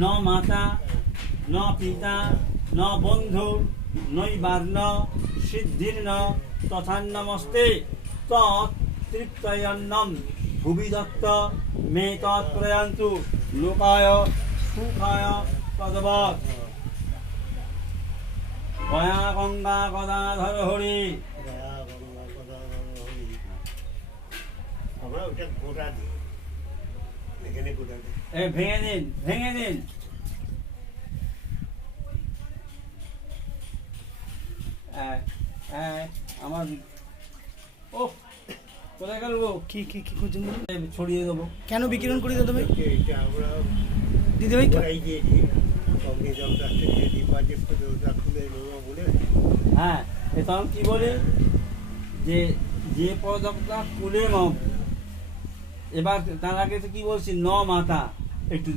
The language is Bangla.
ন মাতা ন পিতা ন বন্ধু নৈবার্ণ সিদ্ধির্ন তথান্নমস্তে তৃপ্তয়ন্নম ভুবি দত্ত মে তৎপ্রয়ান্তু লোকায় সুখায় তদ্বৎ গয়া গঙ্গা গদাধর হরি। আমরা ওটা গোটা দিই, এখানে গোটা দিই। ভেঙে দিন, ভেঙে দিন। আমার ও কোথায় গেল গো? কি কি কি করছেন বলুন? ছড়িয়ে দেবো। কেন বিকিরণ করি দাদা ভাই? এটা আমরা দিদি ভাই গোড়াই দিয়েছি, অগ্নিজলটা থেকে দীপা যে ওটা খুলে নেবো বলে। হ্যাঁ, তখন কি বলি যে যে পদকটা কুলে এবার তার আগে তো কি বলছি ন মাতা একটু